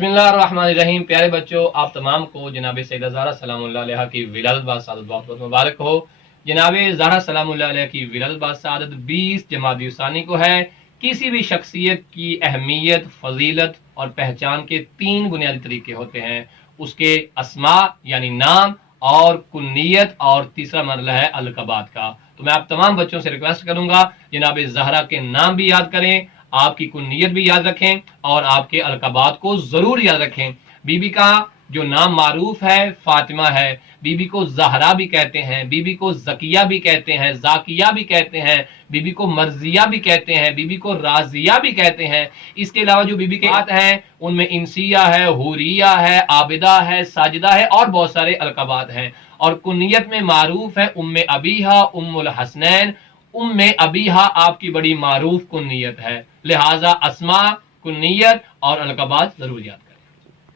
बिस्मिल्लाहिर्रहमानिर्रहीम। प्यारे बच्चों, आप तमाम को जनाब सैयदा ज़हरा सलामुल्लाह अलैहा की विलादत बा सआदत बहुत बहुत मुबारक हो। जनाब ज़हरा सलामुल्लाह अलैहा की विलादत बा सआदत 20 जमादी सानी को है। किसी भी शख्सियत की अहमियत, फजीलत और पहचान के 3 बुनियादी तरीके होते हैं। उसके अस्मा यानी नाम, और कुन्नियत, और तीसरा मरला है अलकबात का। तो मैं आप तमाम बच्चों से रिक्वेस्ट करूंगा, जनाब ज़हरा के नाम भी याद करें, आपकी कुन्नियत भी याद रखें और आपके अलकबात को जरूर याद रखें। बीबी का जो नाम मारूफ है फातिमा है। बीबी को ज़हरा भी कहते हैं, बीबी को ज़किया भी कहते हैं, ज़ाकिया भी कहते हैं, बीबी को मर्जिया भी कहते हैं, बीबी को राजिया भी कहते हैं। इसके अलावा जो बीबी के बात हैं उनमें इंसिया है, हुरिया है, आबिदा है, साजिदा है और बहुत सारे अलकबात हैं। और कुन्नियत में मारूफ है उम्मे अबीहा, उम्मुल हसनैन। उम्मे अबीहा आपकी बड़ी मारूफ कुन्नियत है, लिहाजा अस्मा, कुन्नियत और अलकबात जरूर याद करें।